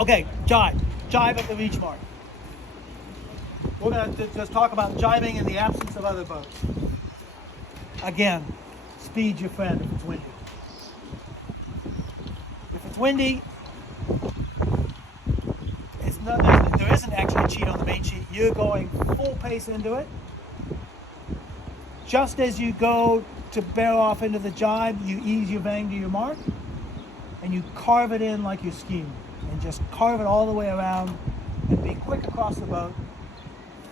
Okay, jibe. Jibe at the reach mark. We're going to just talk about jibing in the absence of other boats. Again, speed's your friend if it's windy. If it's windy, there isn't actually a cheat on the main sheet. You're going full pace into it. Just as you go to bear off into the jibe, you ease your vang to your mark, and you carve it in like you're skiing. And just carve it all the way around, and be quick across the boat,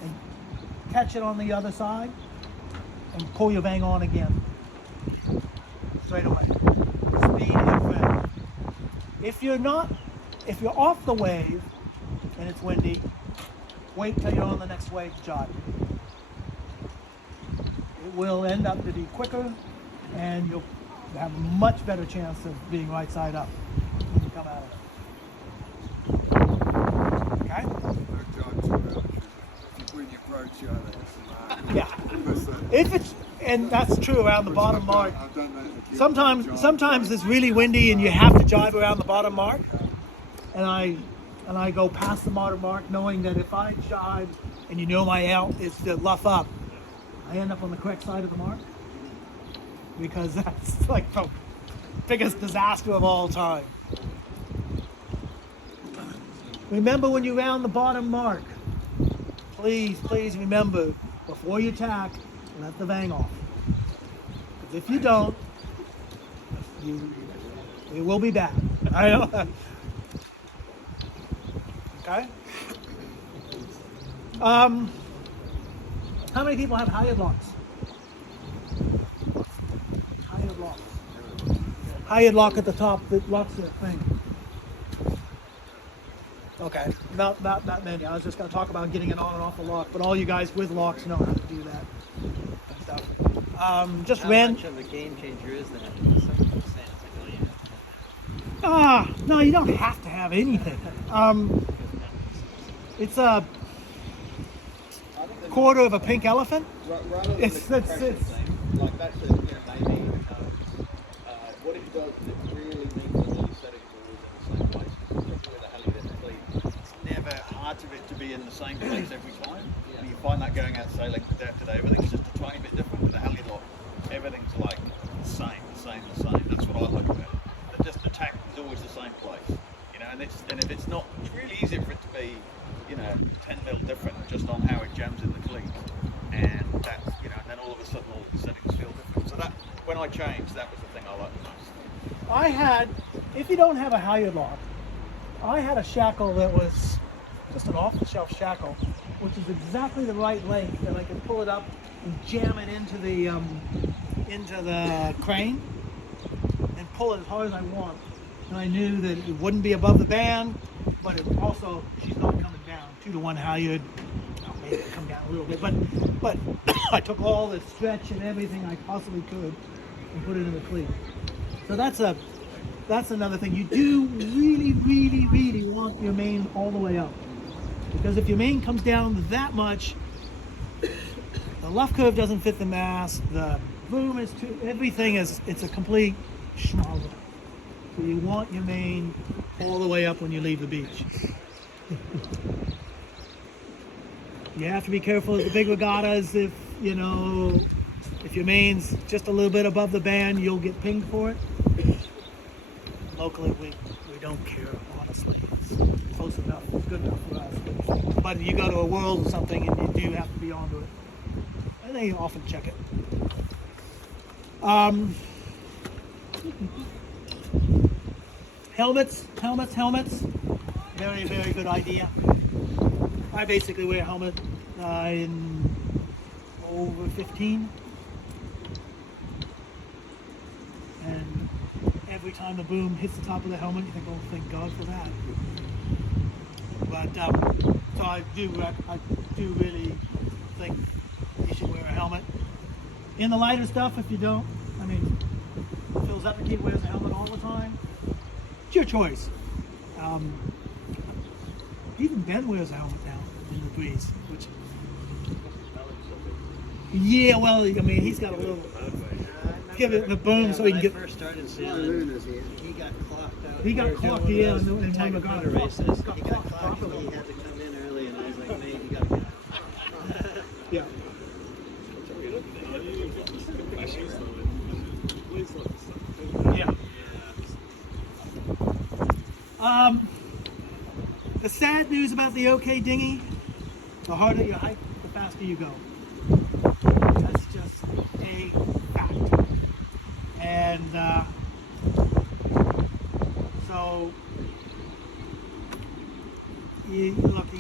and catch it on the other side, and pull your vang on again. Straight away. Speed and friend. If you're off the wave, and it's windy, wait till you're on the next wave to jibe. It will end up to be quicker, and you'll have a much better chance of being right side up when you come out of it. Okay? Yeah. If it's, and that's true around the bottom mark. Sometimes it's really windy and you have to jibe around the bottom mark. And I go past the bottom mark knowing that if I jibe and you know my out is to luff up, I end up on the correct side of the mark. Because that's like the biggest disaster of all time. Remember when you round the bottom mark, please remember, before you tack, let the vang off. Because if you don't, it will be bad. I know. Okay? How many people have halyard locks? Halyard locks. Halyard lock at the top that locks the thing. Okay, not many. I was just going to talk about getting it on and off the lock, but all you guys with locks know how to do that and stuff. Just How much of a game changer is that? 7%, no, you don't have to have anything. It's a quarter of a pink elephant. Rather than It's the compression it's thing, like that's a, maybe what it does is it really means that all the settings are always in the same place, particularly with a halyard in the fleet. It's never hard to be in the same place every time. And you find that going out sailing from day to day, everything's just a tiny bit different. With a halyard lock, everything's like the same. That's what I like about it. That just the tack is always the same place, and if it's not, it's really easy for it to be, 10 mil different just on how it jams in the cleat, and that's, and then all of a sudden all the settings feel different. So that, when I changed, that was the thing I liked the most. if you don't have a halyard lock, I had a shackle that was just an off-the-shelf shackle, which is exactly the right length, and I could pull it up and jam it into the crane and pull it as hard as I want. And I knew that it wouldn't be above the band, but it also, she's not coming down. 2-to-1 halyard, I'll make it come down a little bit, but I took all the stretch and everything I possibly could and put it in the cleat. So that's another thing. You do really want your main all the way up, because if your main comes down that much, the luff curve doesn't fit the mast, the boom is too, everything is, it's a complete schmaltz. So you want your main all the way up when you leave the beach. You have to be careful at the big regattas. If your main's just a little bit above the band, you'll get pinged for it. Locally, we don't care, honestly. It's close enough, it's good enough for us. But you go to a world or something and you do have to be onto it. And they often check it. Helmets. Very good idea. I basically wear a helmet in over 15. And every time the boom hits the top of the helmet, you think, oh, thank God for that. But, so I do really think you should wear a helmet. In the lighter stuff, if you don't, Phil Zepnicki wears a helmet all the time. It's your choice. Even Ben wears a helmet now in the breeze, which. Yeah, well, he's got a little. Give it the boom so he can get. When I first started sailing, he got clocked out He got clocked here in one Tiger regard. motor races. Got He got clocked clocked, so properly. he had to come in early, and I was like, mate, you gotta get out. Yeah. Yeah. The sad news about the OK dinghy, the harder you hike, the faster you go. That's just a fact. And so, you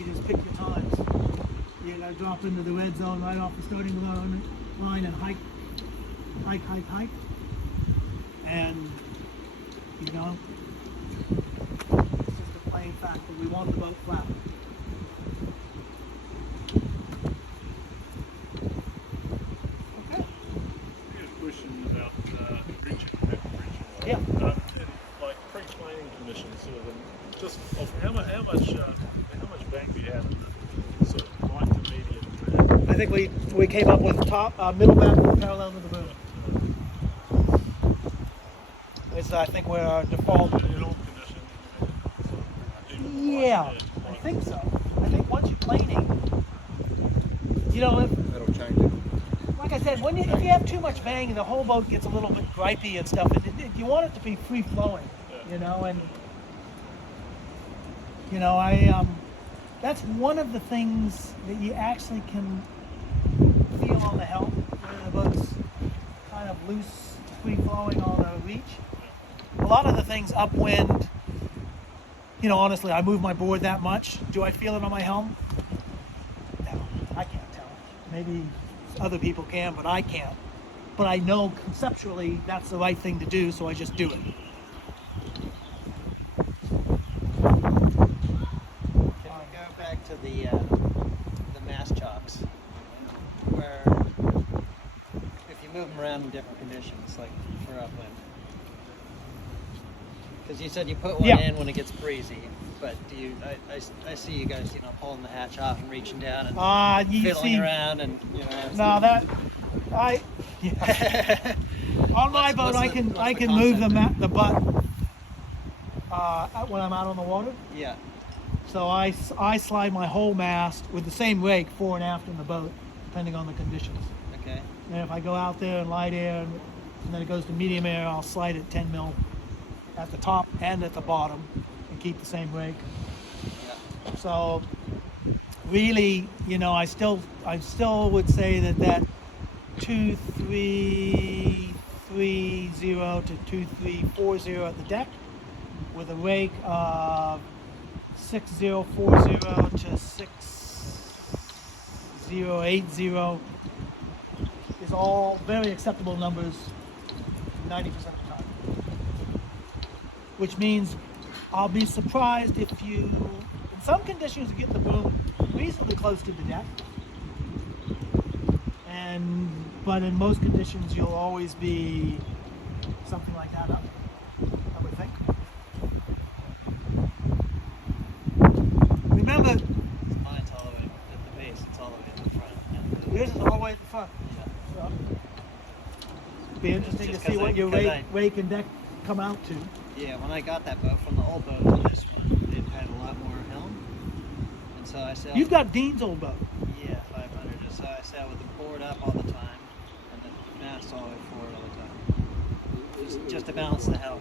just pick your times. You gotta drop into the red zone right off the starting line and hike. And, you know, it's just a plain fact that we want the boat flat. Okay. I had a question about reaching. Yeah. In like pre-planning conditions, sort of, just of how much bank do you have in the sort of light to medium drag? I think we came up with middle back parallel to the boom. It's I think we're our default. In all conditions, sort of, even Yeah, like, I think so. I think once you're planing, you know, That'll change it. like I said, if you have too much bang, the whole boat gets a little bit gripey and stuff. You want it to be free flowing, you know, and you know, that's one of the things that you actually can feel on the helm when the boat's kind of loose, free flowing on the reach. A lot of the things upwind, you know, honestly, I move my board that much. Do I feel it on my helm? No, I can't tell. Maybe other people can, but I can't. But I know conceptually that's the right thing to do, so I just do it. Can we go back to the mast chocks, where if you move them around in different conditions, like for upwind? Because you said you put one Yeah. in when it gets breezy, but do you? I see you guys, you know, pulling the hatch off and reaching down and You fiddling see, around, and you know. it's no, like- on my boat, I can move the butt when I'm out on the water. Yeah. So I slide my whole mast with the same rake fore and aft in the boat, depending on the conditions. Okay. And if I go out there in light air and then it goes to medium air, I'll slide it 10 mil at the top and at the bottom and keep the same rake. Yeah. So really, you know, I still would say that 2330 to 2340 at the deck with a rake of 6040 to 6080 is all very acceptable numbers 90% of the time. Which means I'll be surprised if you, in some conditions, you get the boom reasonably close to the deck. But in most conditions, you'll always be something like that up, I would think. Remember, Mine's all the way at the base. It's all the way at the front. And yours is all the way at the front. yeah. So, it'd be interesting to Just see 'cause what your because rake and deck come out to. Yeah, when I got that boat from the old boat to this one, it had a lot more helm, and so I sailed. You've got Dean's old boat. Yeah, 500. So I sailed with the board up all the time, and the mast all the way forward all the time, just to balance the helm.